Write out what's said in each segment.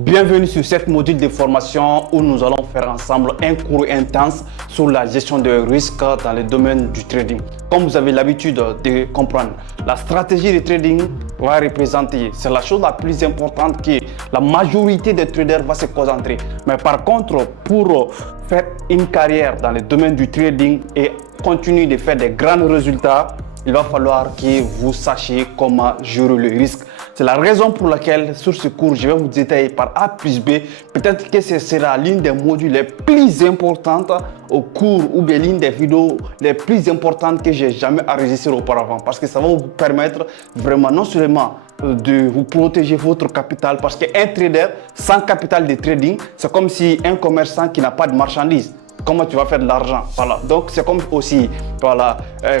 Bienvenue sur cette module de formation où nous allons faire ensemble un cours intense sur la gestion de risques dans le domaine du trading. Comme vous avez l'habitude de comprendre, la stratégie de trading va représenter, c'est la chose la plus importante que la majorité des traders va se concentrer. Mais par contre, pour faire une carrière dans le domaine du trading et continuer de faire des grands résultats, il va falloir que vous sachiez comment gérer le risque. C'est la raison pour laquelle sur ce cours, je vais vous détailler par A plus B. Peut-être que ce sera l'une des modules les plus importantes au cours ou bien l'une des vidéos les plus importantes que j'ai jamais enregistrées auparavant. Parce que ça va vous permettre vraiment non seulement de vous protéger votre capital, parce qu'un trader sans capital de trading, c'est comme si un commerçant qui n'a pas de marchandises. Comment tu vas faire de l'argent? Voilà. Donc c'est comme aussi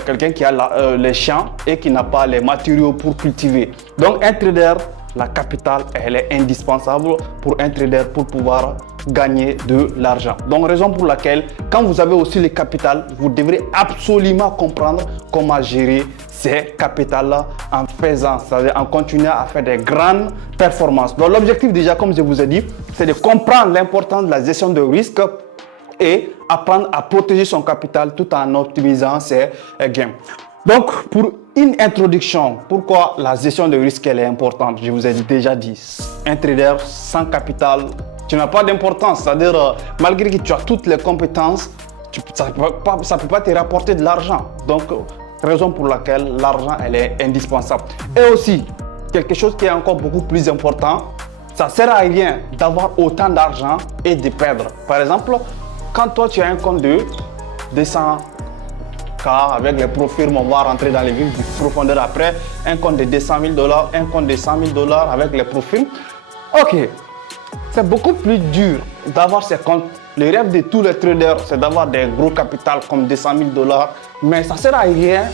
quelqu'un qui a les champs et qui n'a pas les matériaux pour cultiver. Donc un trader, la capitale, elle est indispensable pour un trader pour pouvoir gagner de l'argent. Donc raison pour laquelle quand vous avez aussi le capital, vous devrez absolument comprendre comment gérer ces capitales-là en faisant, c'est-à-dire en continuant à faire des grandes performances. Donc l'objectif déjà, comme je vous ai dit, c'est de comprendre l'importance de la gestion de risque et apprendre à protéger son capital tout en optimisant ses gains. Donc, pour une introduction, pourquoi la gestion de risque elle est importante? Je vous ai déjà dit, un trader sans capital, tu n'as pas d'importance. C'est-à-dire, malgré que tu as toutes les compétences, ça ne peut pas te rapporter de l'argent. Donc, raison pour laquelle l'argent elle est indispensable. Et aussi, quelque chose qui est encore beaucoup plus important, ça ne sert à rien d'avoir autant d'argent et de perdre. Par exemple, quand toi tu as un compte de 200K avec les profils, on va rentrer dans les villes de profondeur après, un compte de 200 000 $, un compte de 100 000 $ avec les profils. Ok, c'est beaucoup plus dur d'avoir ces comptes. Le rêve de tous les traders, c'est d'avoir des gros capitaux comme 200 000 $, mais ça ne sert à rien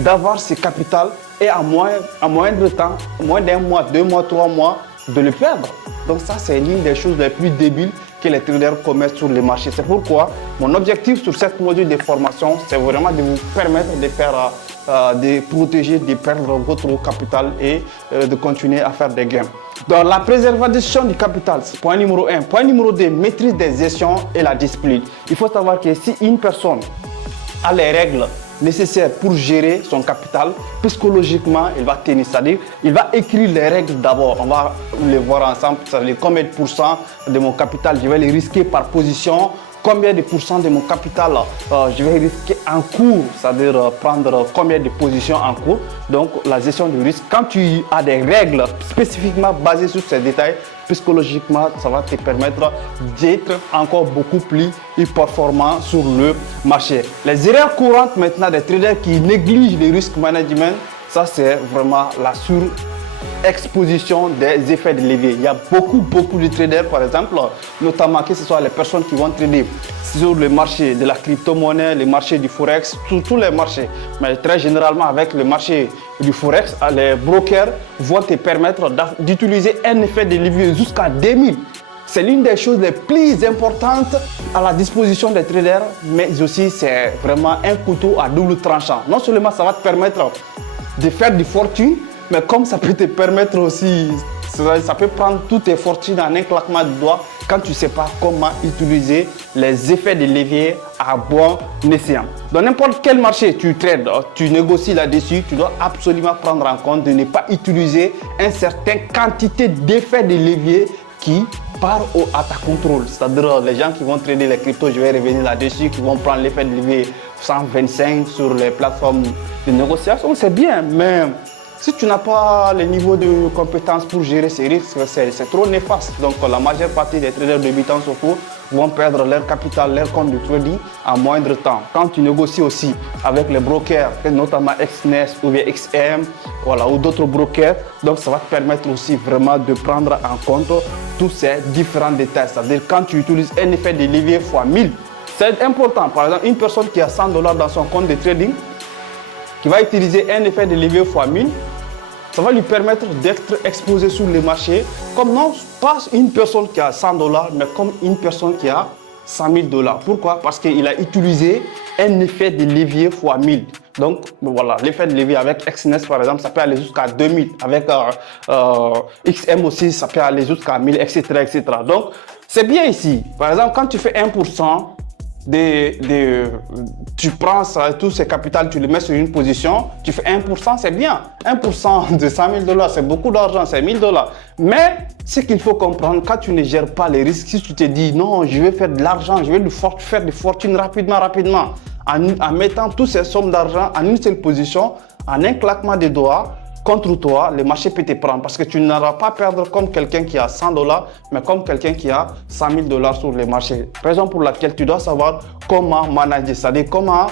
d'avoir ces capitaux et à moindre temps, moins d'un mois, 2 mois, 3 mois, de le perdre. Donc ça, c'est l'une des choses les plus débiles que les traders commettent sur le marché. C'est pourquoi mon objectif sur cette module de formation, c'est vraiment de vous permettre de faire, de protéger, de perdre votre capital et de continuer à faire des gains. Donc la préservation du capital, c'est point numéro 1. Point numéro 2, maîtrise des gestions et la discipline. Il faut savoir que si une personne a les règles nécessaires pour gérer son capital, psychologiquement, il va tenir. C'est-à-dire, il va écrire les règles d'abord. On va les voir ensemble. C'est-à-dire, combien de pourcents de mon capital je vais les risquer par position, combien de pourcents de mon capital je vais risquer en cours, c'est-à-dire prendre combien de positions en cours. Donc, la gestion du risque, quand tu as des règles spécifiquement basées sur ces détails, psychologiquement, ça va te permettre d'être encore beaucoup plus performant sur le marché. Les erreurs courantes maintenant des traders qui négligent le risk management, ça c'est vraiment la surexposition des effets de levier. Il y a beaucoup de traders, par exemple, notamment que ce soit les personnes qui vont trader sur le marché de la crypto-monnaie, le marché du forex, tous les marchés. Mais très généralement avec le marché du forex, les brokers vont te permettre d'utiliser un effet de levier jusqu'à 2000. C'est l'une des choses les plus importantes à la disposition des traders, mais aussi c'est vraiment un couteau à double tranchant. Non seulement ça va te permettre de faire des fortunes, mais comme ça peut te permettre aussi, ça peut prendre toutes tes fortunes en un claquement de doigts quand tu ne sais pas comment utiliser les effets de levier à bon escient. Dans n'importe quel marché tu trades, tu négocies là-dessus, tu dois absolument prendre en compte de ne pas utiliser une certaine quantité d'effets de levier qui part à ta contrôle. C'est-à-dire les gens qui vont trader les cryptos, je vais revenir là-dessus, qui vont prendre l'effet de levier 125 sur les plateformes de négociation, c'est bien, mais si tu n'as pas le niveau de compétence pour gérer ces risques, c'est trop néfaste. Donc la majeure partie des traders débutants surtout vont perdre leur capital, leur compte de trading en moindre temps. Quand tu négocies aussi avec les brokers, notamment XNES ou bien XM, voilà, ou d'autres brokers, donc ça va te permettre aussi vraiment de prendre en compte tous ces différents détails. C'est-à-dire quand tu utilises un effet de levier x 1000, c'est important. Par exemple, une personne qui a 100 $ dans son compte de trading, qui va utiliser un effet de levier x 1000, ça va lui permettre d'être exposé sur le marché comme non pas une personne qui a 100 $, mais comme une personne qui a 100 000 dollars. Pourquoi? Parce qu'il a utilisé un effet de levier fois 1000. Donc voilà, l'effet de levier avec XNES par exemple, ça peut aller jusqu'à 2000. Avec XM aussi, ça peut aller jusqu'à 1000, etc., etc. Donc c'est bien ici. Par exemple, quand tu fais 1%, tu prends ça, tous ces capitaux, tu les mets sur une position, tu fais 1%, c'est bien. 1% de 100 000 dollars, c'est beaucoup d'argent, c'est 1000 dollars. Mais ce qu'il faut comprendre, quand tu ne gères pas les risques, si tu te dis non, je vais faire de l'argent, je vais faire des fortunes rapidement, en mettant toutes ces sommes d'argent en une seule position, en un claquement de doigts, contre toi, le marché peut te prendre parce que tu n'auras pas perdre comme quelqu'un qui a 100 dollars, mais comme quelqu'un qui a 100 000 dollars sur le marché. Raison pour laquelle tu dois savoir comment manager, c'est-à-dire comment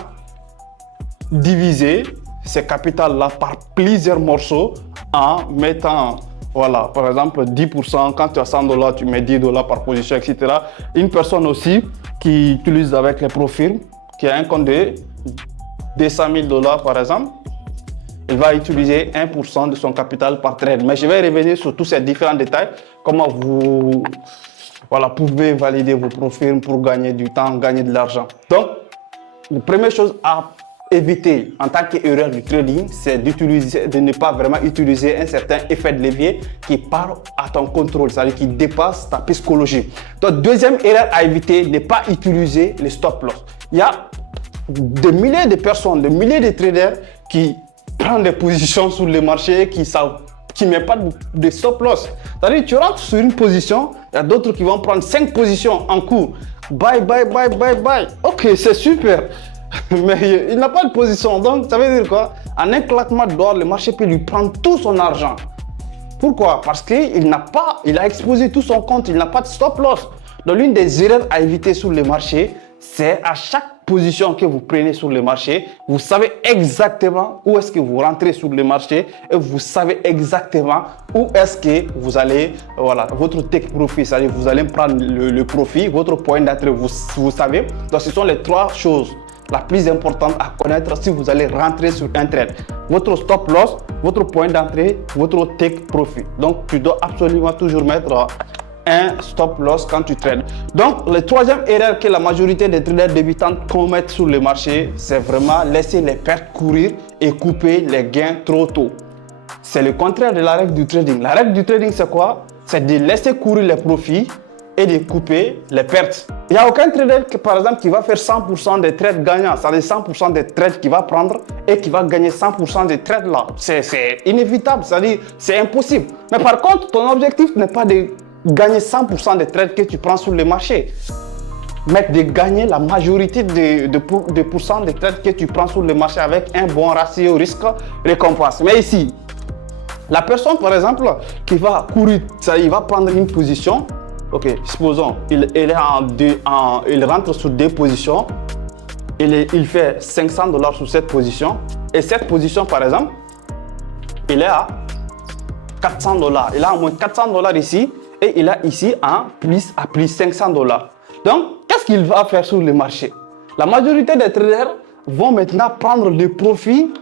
diviser ces capitales-là par plusieurs morceaux en mettant, voilà, par exemple 10%, quand tu as 100 dollars, tu mets 10 dollars par position, etc. Une personne aussi qui utilise avec les profils, qui a un compte de 200 000 dollars par exemple, il va utiliser 1% de son capital par trade. Mais je vais revenir sur tous ces différents détails, comment vous pouvez valider vos profils pour gagner du temps, gagner de l'argent. Donc, la première chose à éviter en tant qu'erreur du trading, c'est de ne pas vraiment utiliser un certain effet de levier qui part à ton contrôle, c'est-à-dire qui dépasse ta psychologie. Donc, deuxième erreur à éviter, ne pas utiliser les stop loss. Il y a des milliers de personnes, des milliers de traders qui prendre des positions sur le marché qui ne met pas de stop loss. C'est-à-dire tu rentres sur une position, il y a d'autres qui vont prendre 5 positions en cours. Bye. Ok, c'est super. Mais il n'a pas de position. Donc ça veut dire quoi? En un claquement de doigts, le marché peut lui prendre tout son argent. Pourquoi? Parce qu'il a exposé tout son compte, il n'a pas de stop loss. Donc l'une des erreurs à éviter sur le marché, c'est à chaque position que vous prenez sur le marché, vous savez exactement où est-ce que vous rentrez sur le marché et vous savez exactement où est-ce que vous allez, voilà, votre take profit, c'est-à-dire vous allez prendre le profit, votre point d'entrée, vous savez. Donc ce sont les 3 choses la plus importante à connaître si vous allez rentrer sur un trade. Votre stop loss, votre point d'entrée, votre take profit. Donc tu dois absolument toujours mettre un stop loss quand tu trades. Donc, la troisième erreur que la majorité des traders débutants commettent sur le marché, c'est vraiment laisser les pertes courir et couper les gains trop tôt. C'est le contraire de la règle du trading. La règle du trading, c'est quoi? C'est de laisser courir les profits et de couper les pertes. Il n'y a aucun trader qui, par exemple, qui va faire 100% des trades gagnants, c'est-à-dire 100% des trades qu'il va prendre et qui va gagner 100% des trades là. C'est inévitable, c'est-à-dire c'est impossible. Mais par contre, ton objectif n'est pas de gagner 100% des trades que tu prends sur le marché, mais de gagner la majorité de pourcents des trades que tu prends sur le marché avec un bon ratio risque-récompense. Mais ici, la personne par exemple qui va courir, il va prendre une position, ok, supposons il rentre sur 2 positions, il fait 500 dollars sur cette position, et cette position par exemple, il est à 400 dollars, il a au moins 400 dollars ici, et il a ici un plus 500 dollars. Donc, qu'est-ce qu'il va faire sur le marché? La majorité des traders vont maintenant prendre le profit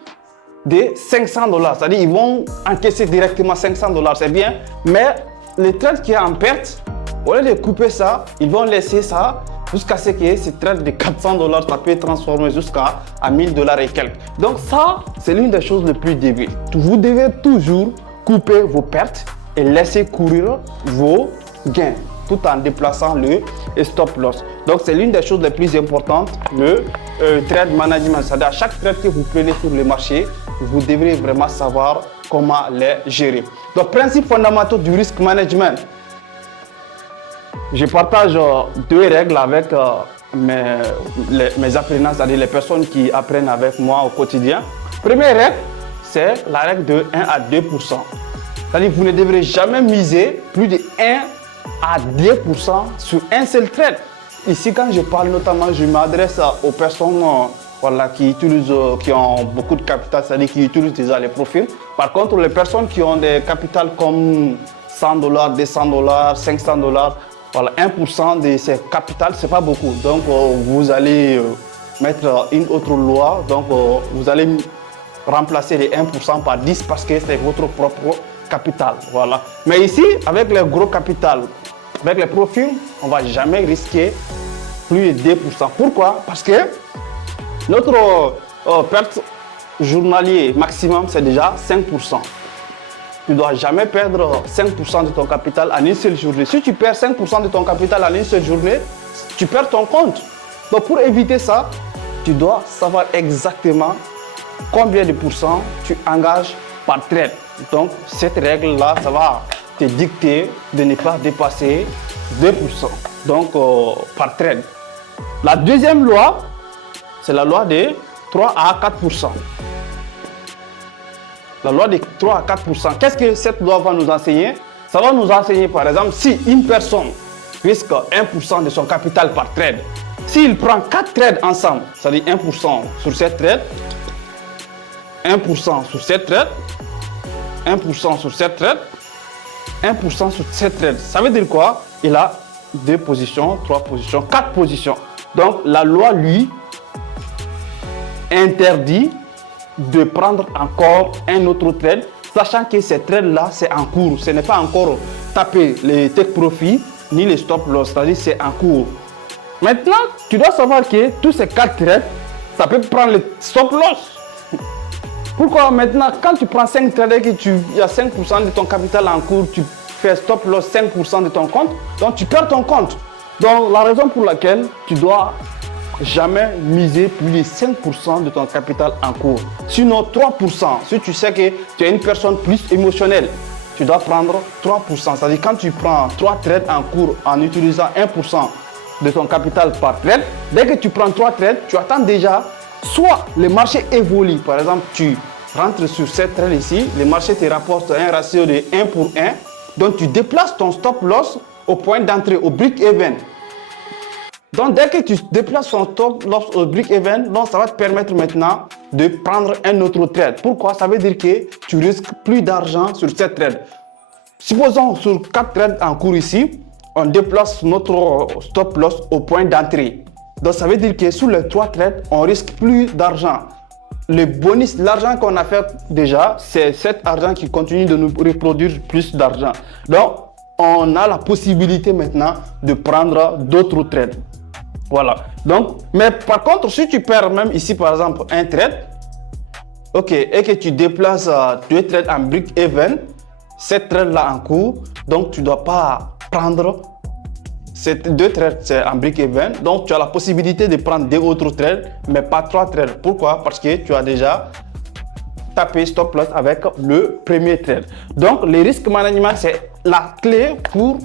de 500 dollars. C'est-à-dire ils vont encaisser directement 500 dollars, c'est bien. Mais les trades qui sont en perte, au lieu de couper ça, ils vont laisser ça jusqu'à ce que ces trades de 400 dollars, ça peut transformer jusqu'à 1000 dollars et quelques. Donc ça, c'est l'une des choses les plus débiles. Vous devez toujours couper vos pertes et laisser courir vos gains tout en déplaçant le stop loss. Donc c'est l'une des choses les plus importantes, le trade management. C'est-à-dire à chaque trade que vous prenez sur le marché, vous devrez vraiment savoir comment les gérer. Donc principes fondamentaux du risk management. Je partage 2 règles avec mes apprenants, c'est-à-dire les personnes qui apprennent avec moi au quotidien. Première règle, c'est la règle de 1 à 2%. C'est-à-dire que vous ne devrez jamais miser plus de 1 à 2% sur un seul trade. Ici, quand je parle notamment, je m'adresse aux personnes qui ont beaucoup de capital, c'est-à-dire qui utilisent déjà les profils. Par contre, les personnes qui ont des capitales comme 100 dollars, 200 dollars, 500 dollars, voilà, 1% de ces capitales, ce n'est pas beaucoup. Donc, vous allez mettre une autre loi. Donc, vous allez remplacer les 1% par 10 parce que c'est votre propre capital. Voilà. Mais ici, avec les gros capitals, avec les profils, on ne va jamais risquer plus de 2%. Pourquoi? Parce que notre perte journalier maximum, c'est déjà 5%. Tu ne dois jamais perdre 5% de ton capital en une seule journée. Si tu perds 5% de ton capital en une seule journée, tu perds ton compte. Donc pour éviter ça, tu dois savoir exactement combien de pourcents tu engages par trade. Donc cette règle-là, ça va te dicter de ne pas dépasser 2%. Donc par trade. La deuxième loi, c'est la loi de 3 à 4%. La loi de 3 à 4%. Qu'est-ce que cette loi va nous enseigner? Ça va nous enseigner par exemple si une personne risque 1% de son capital par trade. S'il prend 4 trades ensemble, c'est-à-dire 1% sur 7 trades, 1% sur 7 trades, 1% sur 7 trades, 1% sur 7 trades. Ça veut dire quoi? Il a 2 positions, 3 positions, 4 positions. Donc la loi lui interdit de prendre encore un autre trade, sachant que ces trades-là, c'est en cours. Ce n'est pas encore taper les take profit ni les stop loss, c'est-à-dire c'est en cours. Maintenant, tu dois savoir que tous ces 4 trades, ça peut prendre le stop loss. Pourquoi maintenant, quand tu prends 5 trades et qu'il y a 5% de ton capital en cours, tu fais stop loss 5% de ton compte, donc tu perds ton compte. Donc la raison pour laquelle tu dois jamais miser plus de 5% de ton capital en cours. Sinon 3%, si tu sais que tu es une personne plus émotionnelle, tu dois prendre 3%. C'est-à-dire quand tu prends 3 trades en cours en utilisant 1% de ton capital par trade, dès que tu prends 3 trades, tu attends déjà soit le marché évolue. Par exemple, tu rentres sur cette trade ici, le marché te rapporte un ratio de 1 pour 1. Donc tu déplaces ton stop loss au point d'entrée, au break-even. Donc, dès que tu déplaces ton stop loss au break-even, donc ça va te permettre maintenant de prendre un autre trade. Pourquoi? Ça veut dire que tu risques plus d'argent sur cette trade. Supposons sur 4 trades en cours ici, on déplace notre stop loss au point d'entrée. Donc, ça veut dire que sur les 3 trades, on risque plus d'argent. Le bonus, l'argent qu'on a fait déjà, c'est cet argent qui continue de nous reproduire plus d'argent. Donc, on a la possibilité maintenant de prendre d'autres trades. Voilà. Donc, mais par contre, si tu perds même ici, par exemple, un trade, ok, et que tu déplaces 2 trades en break-even, cette trade-là en cours, donc tu ne dois pas prendre ces 2 trades en break-even. Donc, tu as la possibilité de prendre 2 autres trades, mais pas 3 trades. Pourquoi? Parce que tu as déjà tapé stop loss avec le premier trade. Donc, le risk management, c'est la clé pour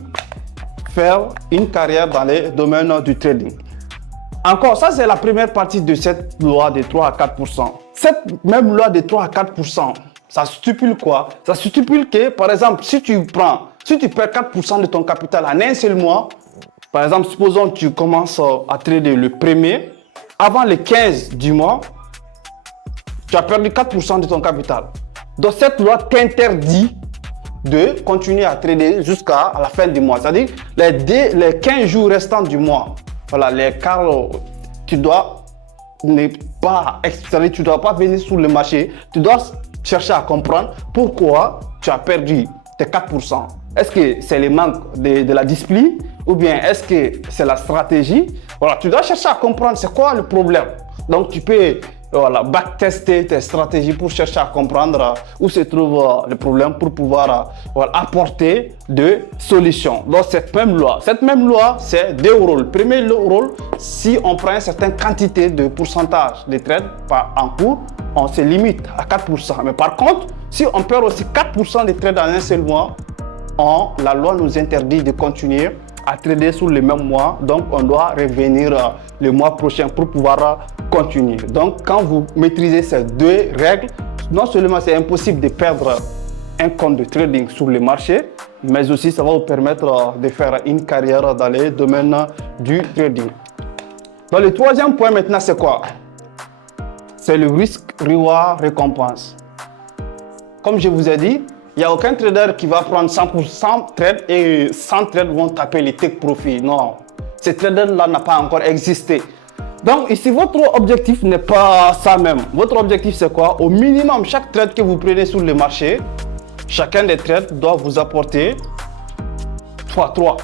faire une carrière dans les domaines du trading. Encore, ça c'est la première partie de cette loi de 3 à 4%. Cette même loi de 3 à 4%, ça stipule quoi? Ça stipule que, par exemple, si tu perds 4% de ton capital en un seul mois, par exemple, supposons que tu commences à trader le premier, avant le 15 du mois, tu as perdu 4% de ton capital. Donc cette loi t'interdit de continuer à trader jusqu'à la fin du mois. C'est-à-dire les 15 jours restants du mois. Voilà, les quarts, tu dois tu dois pas venir sur le marché. Tu dois chercher à comprendre pourquoi tu as perdu tes 4%. Est-ce que c'est le manque de la discipline ou bien est-ce que c'est la stratégie? Voilà, tu dois chercher à comprendre c'est quoi le problème. Donc tu peux backtester tes stratégies pour chercher à comprendre où se trouve le problème pour pouvoir apporter des solutions. Donc cette même loi, c'est 2 rôles. Premier rôle, si on prend une certaine quantité de pourcentage de trades en cours, on se limite à 4%. Mais par contre, si on perd aussi 4% de trades en un seul mois, la loi nous interdit de continuer à trader sur le même mois. Donc, on doit revenir le mois prochain pour pouvoir continuer. Donc, quand vous maîtrisez ces 2 règles, non seulement c'est impossible de perdre un compte de trading sur le marché, mais aussi ça va vous permettre de faire une carrière dans les domaines du trading. Donc, le troisième point maintenant, c'est quoi? C'est le risque, reward, récompense. Comme je vous ai dit, il n'y a aucun trader qui va prendre 100% trade et 100 trades vont taper les take profit. Non, ce trader-là n'a pas encore existé. Donc ici, votre objectif n'est pas ça même. Votre objectif, c'est quoi? Au minimum, chaque trade que vous prenez sur le marché, chacun des trades doit vous apporter x3.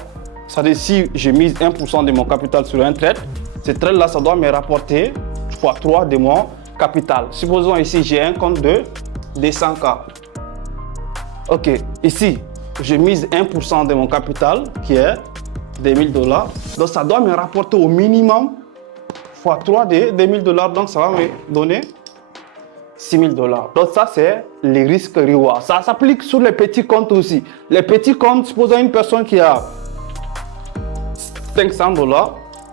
C'est-à-dire si je mise 1% de mon capital sur un trade, ce trade-là, ça doit me rapporter x3 de mon capital. Supposons ici, j'ai un compte de 100K. Ok, ici, je mise 1% de mon capital qui est $2000. Donc, ça doit me rapporter au minimum x3 de $2000. Donc, ça va me donner $6000. Donc, ça, c'est les risques reward. Ça s'applique sur les petits comptes aussi. Les petits comptes, supposons une personne qui a $500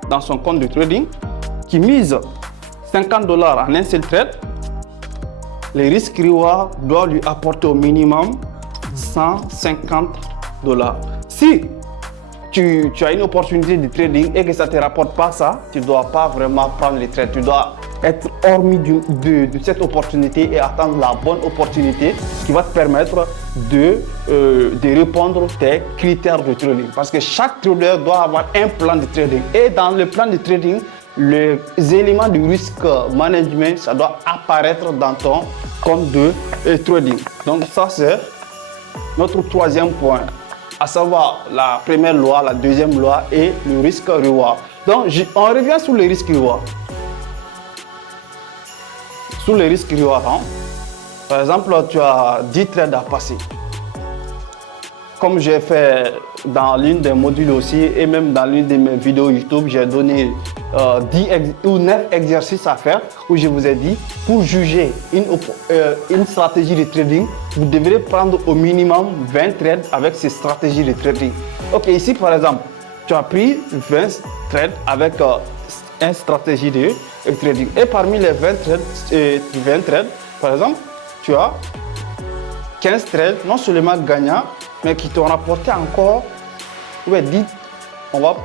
dans son compte de trading, qui mise $50 en un seul trade, les risques reward doivent lui apporter au minimum $150. Si tu as une opportunité de trading et que ça ne te rapporte pas ça, tu ne dois pas vraiment prendre les trades. Tu dois être hormis de cette opportunité et attendre la bonne opportunité qui va te permettre de répondre à tes critères de trading. Parce que chaque trader doit avoir un plan de trading. Et dans le plan de trading, les éléments du risque management, ça doit apparaître dans ton compte de trading. Donc ça, c'est notre troisième point, à savoir la première loi, la deuxième loi et le risque reward. Donc, on revient sur le risque reward. Sur le risque reward, hein. Par exemple, tu as 10 trades à passer. Comme j'ai fait dans l'une des modules aussi et même dans l'une de mes vidéos YouTube, j'ai donné 10 ou 9 exercices à faire où je vous ai dit, pour juger une stratégie de trading, vous devrez prendre au minimum 20 trades avec ces stratégies de trading. Ok, ici par exemple, tu as pris 20 trades avec une stratégie de trading. Et parmi les 20 trades, par exemple, tu as 15 trades non seulement gagnants, mais qui t'ont rapporté encore, on va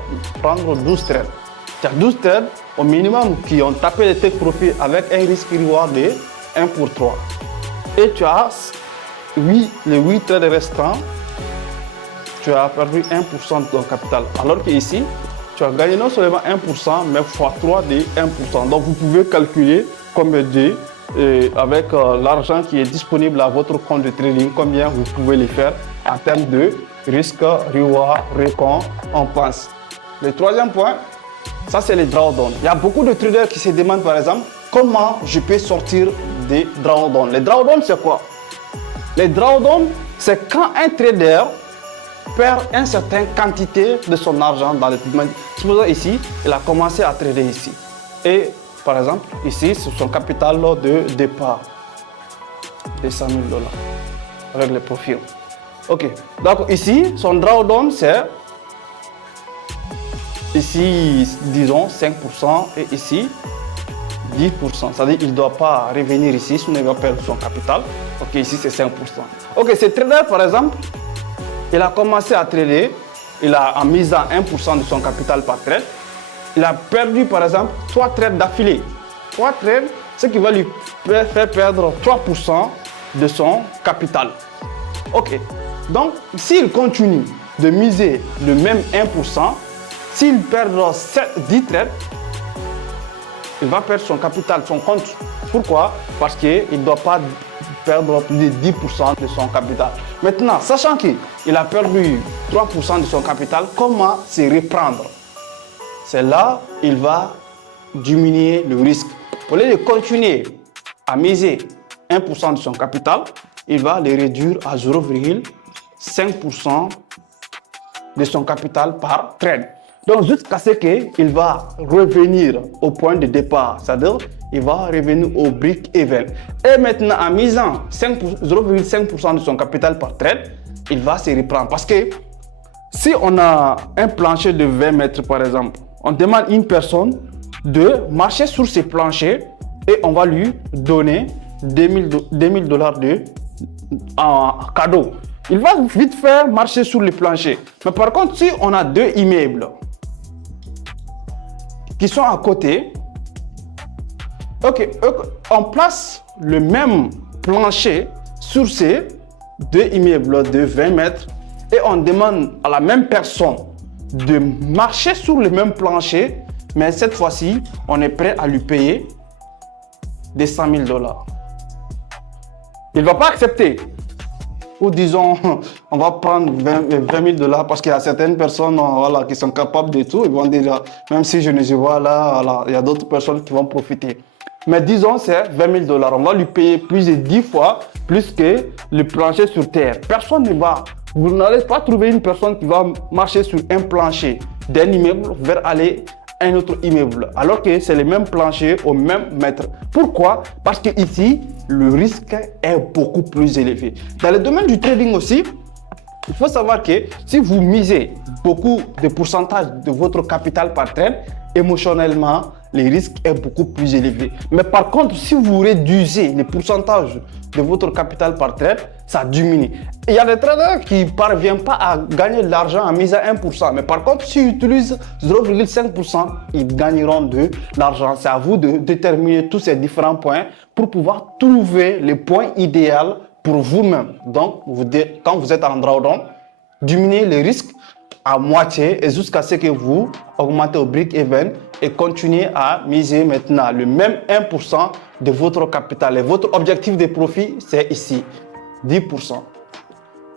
prendre 12 trades. Tu as 12 trades au minimum qui ont tapé les take profit avec un risque reward de 1 pour 3. Et tu as les 8 trades restants, tu as perdu 1% de ton capital. Alors qu'ici, tu as gagné non seulement 1%, mais x3 de 1%. Donc vous pouvez calculer combien de avec l'argent qui est disponible à votre compte de trading, combien vous pouvez le faire en termes de risque, reward, récompense. Le troisième point, ça c'est les drawdowns. Il y a beaucoup de traders qui se demandent par exemple comment je peux sortir des drawdowns. Les drawdowns c'est quoi? Les drawdowns c'est quand un trader perd une certaine quantité de son argent dans le paiement. Supposons ici, il a commencé à trader ici. Et par exemple, ici, c'est son capital de départ de $100 000 avec le profil. Ok, donc ici, son drawdown, c'est ici, disons 5% et ici 10%. C'est-à-dire qu'il ne doit pas revenir ici, sinon il va perdre son capital. Ok, ici, c'est 5%. Ok, ce trader, par exemple, il a commencé à trader, il a en misant 1% de son capital par trade. Il a perdu par exemple 3 trades d'affilée. 3 trades, ce qui va lui faire perdre 3% de son capital. Ok, donc s'il continue de miser le même 1%, s'il perd 10 trades, il va perdre son capital, son compte. Pourquoi? Parce qu'il ne doit pas perdre plus de 10% de son capital. Maintenant, sachant qu'il a perdu 3% de son capital, comment se reprendre? C'est là il va diminuer le risque. Au lieu de continuer à miser 1% de son capital, il va le réduire à 0,5% de son capital par trade. Donc jusqu'à ce qu'il va revenir au point de départ, c'est-à-dire il va revenir au break-even. Et maintenant, en misant 0,5% de son capital par trade, il va se reprendre. Parce que si on a un plancher de 20 mètres par exemple, on demande à une personne de marcher sur ces planchers et on va lui donner $2000 en cadeau. Il va vite faire marcher sur les planchers. Mais par contre, si on a 2 immeubles qui sont à côté, ok, on place le même plancher sur ces 2 immeubles de 20 mètres et on demande à la même personne de marcher sur le même plancher, mais cette fois-ci, on est prêt à lui payer des $100 000. Il ne va pas accepter. ou disons, on va prendre 20 000 dollars parce qu'il y a certaines personnes voilà, qui sont capables de tout. Ils vont dire, même si je ne sais pas là, voilà, il y a d'autres personnes qui vont profiter. Mais disons, c'est 20 000 dollars. On va lui payer plus de 10 fois plus que le plancher sur terre. Personne ne va. Vous n'allez pas trouver une personne qui va marcher sur un plancher d'un immeuble vers aller à un autre immeuble. Alors que c'est le même plancher au même mètre. Pourquoi? Parce que ici, le risque est beaucoup plus élevé. Dans le domaine du trading aussi, il faut savoir que si vous misez beaucoup de pourcentage de votre capital par trade, émotionnellement, le risque est beaucoup plus élevé. Mais par contre, si vous réduisez le pourcentage de votre capital par trade, ça diminue. Il y a des traders qui ne parviennent pas à gagner de l'argent en misant 1%. Mais par contre, s'ils utilisent 0,5%, ils gagneront de l'argent. C'est à vous de déterminer tous ces différents points pour pouvoir trouver le point idéal pour vous-même. Donc, quand vous êtes en drawdown, diminuez les risques à moitié et jusqu'à ce que vous augmentez au break-even et continuez à miser maintenant le même 1% de votre capital. Et votre objectif de profit, c'est ici, 10%.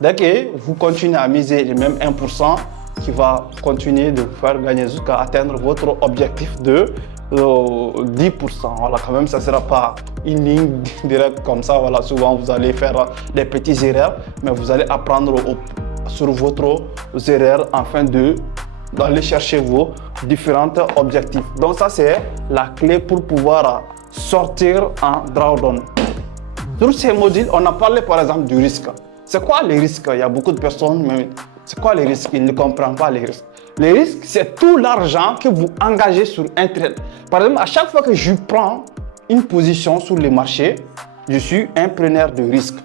Dès que vous continuez à miser le même 1% qui va continuer de vous faire gagner jusqu'à atteindre votre objectif de 10%. Voilà, quand même, ça ne sera pas une ligne directe comme ça. Voilà, souvent, vous allez faire des petites erreurs, mais vous allez apprendre sur votre erreur afin d'aller chercher vos différents objectifs. Donc ça, c'est la clé pour pouvoir sortir en drawdown. Sur ces modules, on a parlé par exemple du risque. C'est quoi les risques? Il y a beaucoup de personnes, mais c'est quoi les risques? Ils ne comprennent pas les risques. Les risques, c'est tout l'argent que vous engagez sur un trade. Par exemple, à chaque fois que je prends une position sur le marché, je suis un preneur de risque.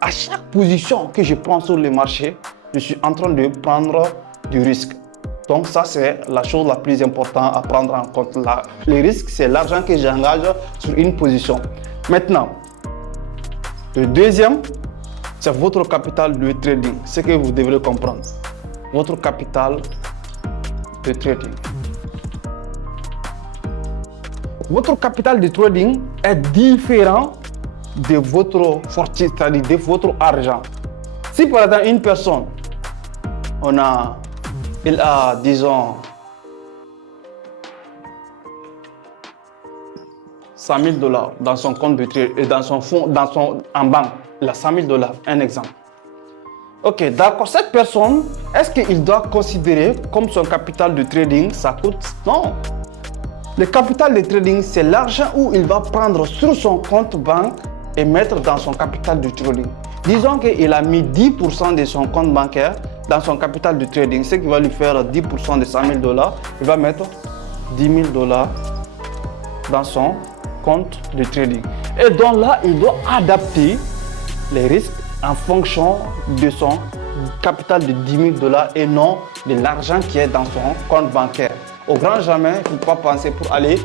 À chaque position que je prends sur le marché, je suis en train de prendre du risque. Donc ça, c'est la chose la plus importante à prendre en compte. Le risque, c'est l'argent que j'engage sur une position. Maintenant, le deuxième, c'est votre capital de trading. Ce que vous devrez comprendre. Votre capital de trading. Votre capital de trading est différent de votre fortune, c'est-à-dire de votre argent. Si par exemple une personne, il a, disons, 100 000 dollars dans son compte de trade et dans son fonds, en banque, il a 100 000 dollars, un exemple. Ok, d'accord, cette personne, est-ce qu'il doit considérer comme son capital de trading, ça coûte? Non. Le capital de trading, c'est l'argent où il va prendre sur son compte banque et mettre dans son capital de trading. Disons qu'il a mis 10% de son compte bancaire dans son capital de trading, ce qui va lui faire 10% de 100 000 dollars. Il va mettre 10 000 dollars dans son compte de trading. Et donc là, il doit adapter les risques en fonction de son capital de 10 000 dollars et non de l'argent qui est dans son compte bancaire. Au grand jamais, il ne faut pas penser pour aller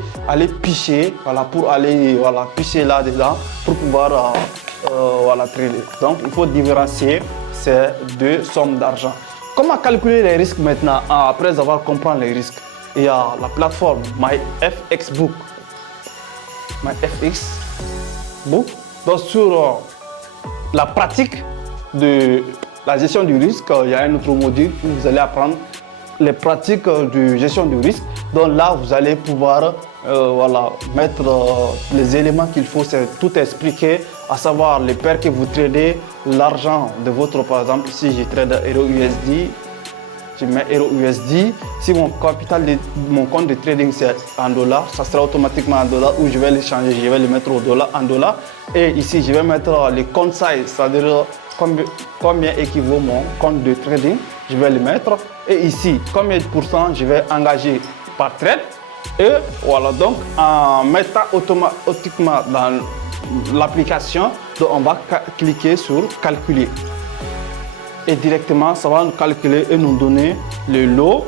picher, voilà, pour aller picher là-dedans pour pouvoir trader. Donc, il faut différencier ces deux sommes d'argent. Comment calculer les risques maintenant après avoir compris les risques? Il y a la plateforme MyFXBook. MyFXBook. Donc, sur la pratique de la gestion du risque, il y a un autre module où vous allez apprendre les pratiques de gestion du risque. Donc là, vous allez pouvoir mettre les éléments qu'il faut, c'est tout expliquer, à savoir les paires que vous tradez, l'argent de votre, par exemple, ici je trade EURUSD, je mets EURUSD. Si mon capital de mon compte de trading c'est en dollars, ça sera automatiquement en dollars ou je vais le changer, je vais le mettre au dollar, en dollars. Et ici, je vais mettre les comptes size, c'est-à-dire combien équivaut mon compte de trading, je vais le mettre. Et ici, combien de pourcents je vais engager par trade. Et voilà, donc en mettant automatiquement dans l'application, on va cliquer sur calculer. Et directement, ça va nous calculer et nous donner le lot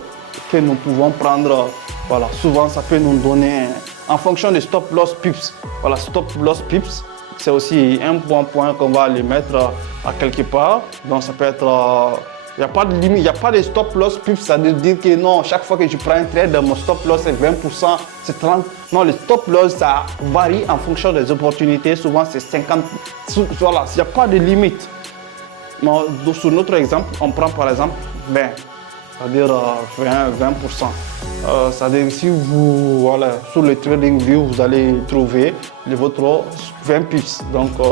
que nous pouvons prendre. Voilà, souvent ça peut nous donner en fonction de stop loss pips. Voilà, stop loss pips, c'est aussi un point qu'on va les mettre à quelque part. Donc ça peut être, il n'y a pas de limite, il n'y a pas de stop loss pips, ça veut dire que non, chaque fois que je prends un trade, mon stop loss est 20%, c'est 30%. Non, le stop loss, ça varie en fonction des opportunités. Souvent c'est 50%. Voilà, il n'y a pas de limite. Mais sur notre exemple, on prend par exemple 20, c'est-à-dire 20%. C'est-à-dire si vous, voilà, sur le TradingView, vous allez trouver votre 20 pips, donc 20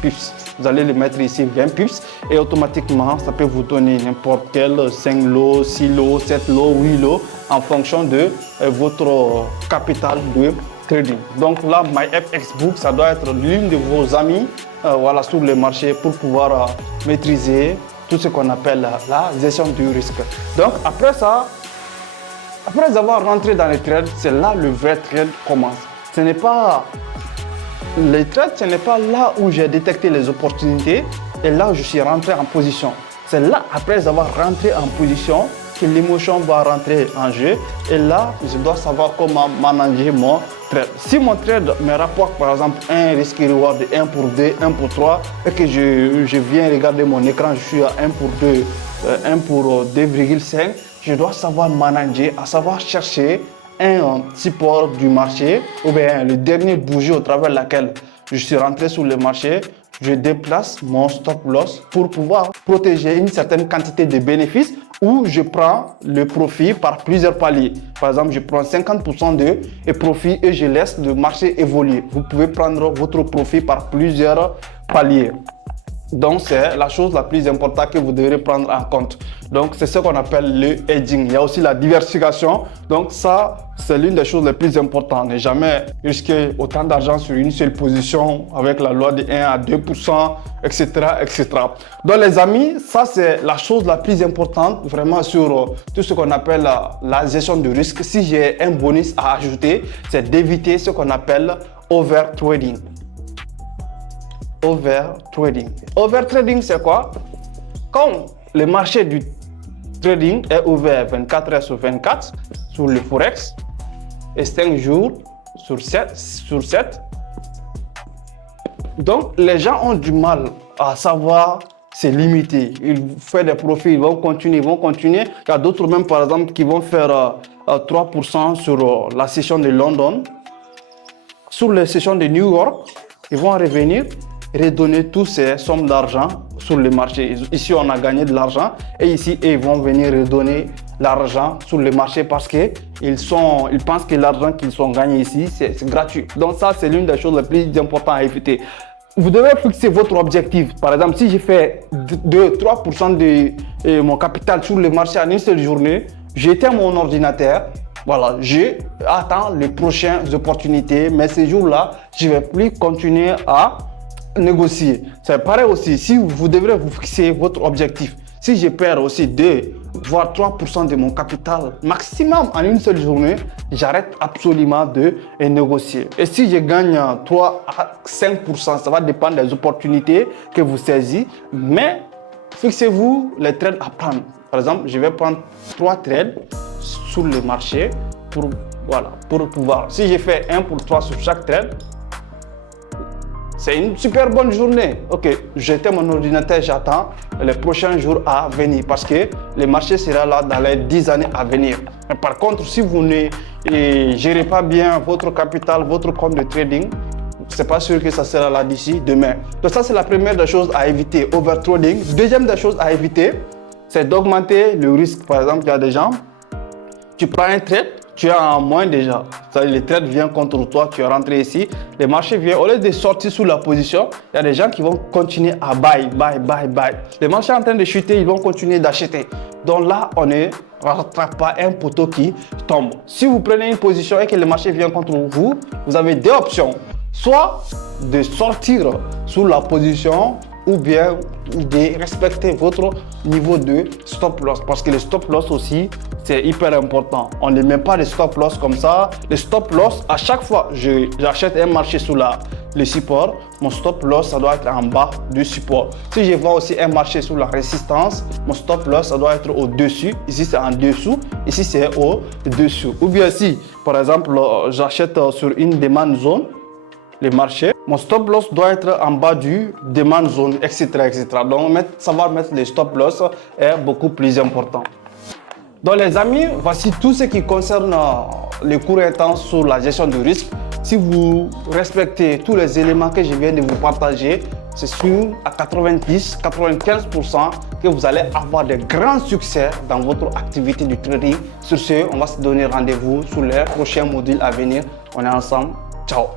pips. Vous allez le mettre ici 20 pips et automatiquement, ça peut vous donner n'importe quel 5 lots, 6 lots, 7 lots, 8 lots en fonction de votre capital de trading. Donc là, MyFXBook, ça doit être l'une de vos amis voilà, sur le marché pour pouvoir maîtriser tout ce qu'on appelle la gestion du risque. Donc après ça, après avoir rentré dans les trades, c'est là le vrai trade commence. Ce n'est pas les trades, ce n'est pas là où j'ai détecté les opportunités et là où je suis rentré en position. C'est là, après avoir rentré en position, que l'émotion va rentrer en jeu et là, je dois savoir comment manager mon trade. Si mon trade me rapporte par exemple un risque reward de 1 pour 2, 1 pour 3 et que je viens regarder mon écran, je suis à 1 pour 2, 1 pour 2,5, je dois savoir manager, à savoir chercher un support du marché ou bien le dernier bougie au travers laquelle je suis rentré sur le marché. Je déplace mon stop loss pour pouvoir protéger une certaine quantité de bénéfices ou je prends le profit par plusieurs paliers. Par exemple, je prends 50% de profit et je laisse le marché évoluer. Vous pouvez prendre votre profit par plusieurs paliers. Donc, c'est la chose la plus importante que vous devrez prendre en compte. Donc, c'est ce qu'on appelle le hedging. Il y a aussi la diversification. Donc, ça, c'est l'une des choses les plus importantes. Ne jamais risquer autant d'argent sur une seule position avec la loi de 1 à 2%, etc., etc. Donc, les amis, ça, c'est la chose la plus importante vraiment sur tout ce qu'on appelle la gestion du risque. Si j'ai un bonus à ajouter, c'est d'éviter ce qu'on appelle overtrading. Overtrading. Overtrading, c'est quoi? Quand le marché du trading est ouvert 24 heures sur 24 sur le Forex et 5 jours sur 7, donc les gens ont du mal à savoir se limiter. Ils font des profits, ils vont continuer, Il y a d'autres même par exemple qui vont faire 3% sur la session de London. Sur les sessions de New York, ils vont revenir redonner toutes ces sommes d'argent sur le marché. Ici, on a gagné de l'argent et ici, ils vont venir redonner l'argent sur le marché parce qu'ils pensent que l'argent qu'ils ont gagné ici, c'est gratuit. Donc ça, c'est l'une des choses les plus importantes à éviter. Vous devez fixer votre objectif. Par exemple, si j'ai fait 2-3% de mon capital sur le marché en une seule journée, j'éteins mon ordinateur. Voilà, j'attends les prochaines opportunités, mais ces jours-là, je ne vais plus continuer à négocier. C'est pareil aussi, si vous devrez vous fixer votre objectif. Si je perds aussi 2 voire 3% de mon capital maximum en une seule journée, j'arrête absolument de négocier. Et si je gagne 3 à 5%, ça va dépendre des opportunités que vous saisissez, mais fixez-vous les trades à prendre. Par exemple, je vais prendre 3 trades sur le marché pour pouvoir. Si je fais 1 pour 3 sur chaque trade, c'est une super bonne journée. Ok, j'éteins mon ordinateur, j'attends les prochains jours à venir parce que le marché sera là dans les 10 années à venir. Mais par contre, si vous ne gérez pas bien votre capital, votre compte de trading, c'est pas sûr que ça sera là d'ici demain. Donc ça, c'est la première des choses à éviter, overtrading. Deuxième des choses à éviter, c'est d'augmenter le risque. Par exemple, il y a des gens, tu prends un trade, tu es en moins déjà. Le trade vient contre toi, tu es rentré ici. Le marché vient, au lieu de sortir sous la position, il y a des gens qui vont continuer à buy. Le marché est en train de chuter, ils vont continuer d'acheter. Donc là, on ne rattrape pas un poteau qui tombe. Si vous prenez une position et que le marché vient contre vous, vous avez deux options. Soit de sortir sous la position ou bien de respecter votre niveau de stop loss. Parce que le stop loss aussi, c'est hyper important. On ne met pas de stop loss comme ça. Le stop loss, à chaque fois que j'achète un marché sous le support, mon stop loss, ça doit être en bas du support. Si je vends aussi un marché sous la résistance, mon stop loss, ça doit être au-dessus. Ici, c'est en dessous. Ici, c'est au-dessous. Ou bien si, par exemple, j'achète sur une demand zone, le marché, mon stop loss doit être en bas du demand zone, etc. Donc, savoir mettre les stop loss est beaucoup plus important. Donc, les amis, voici tout ce qui concerne les cours intenses sur la gestion du risque. Si vous respectez tous les éléments que je viens de vous partager, c'est sûr à 90-95% que vous allez avoir de grands succès dans votre activité du trading. Sur ce, on va se donner rendez-vous sur les prochains modules à venir. On est ensemble. Ciao.